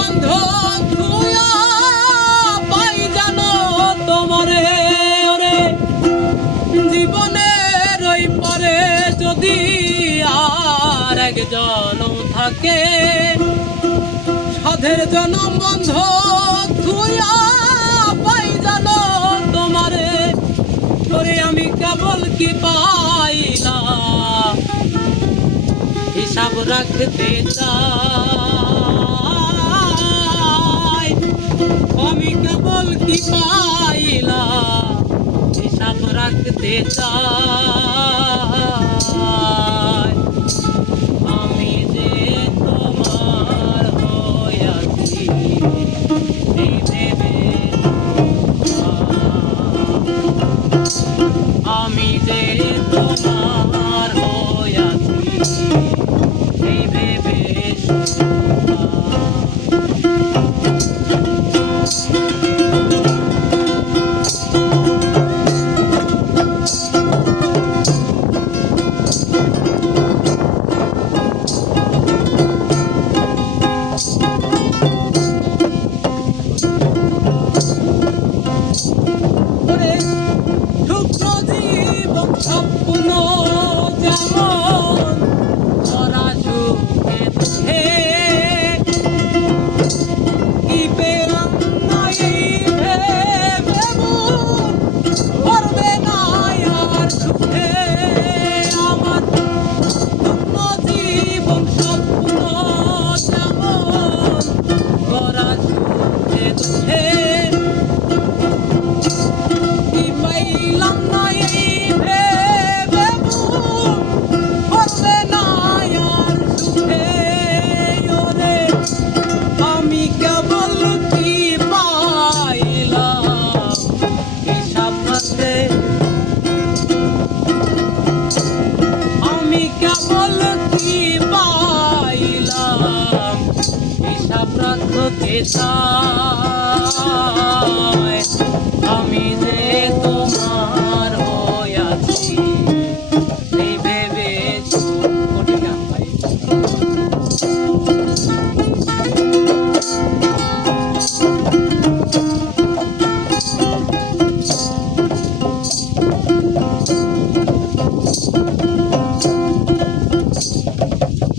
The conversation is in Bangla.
বন্ধু তুইয়া পাই জানো তোমারে ওরে জীবনের ওই পরে যদি আর এক জনম থাকে সাধের জনম বন্ধু তুইয়া পাই জানো তোমারে তোরে আমি কেবল কি পাইলাম হিসাব রাখতে চাই আমি কেবল কি পাইলাম হিসাব রাখতে চাই আমি যে তোমার হইয়াছি এই ভেবে আমি যে তোমার হইয়াছি এই ভেবে স্বপ্ন যেমন তোরা সুখে দুঃখে কি পেলাম না এই ভেবে মন করবে না আর সুখে আমার স্বপ্ন জীবন স্বপ্ন যেমন তোরা সুখে দুঃখে কি পাইলাম না এই আমি কেবল কি পাইলাম হিসাব রাখতে আমি কেবল কি পাইলাম হিসাব রাখতে চাই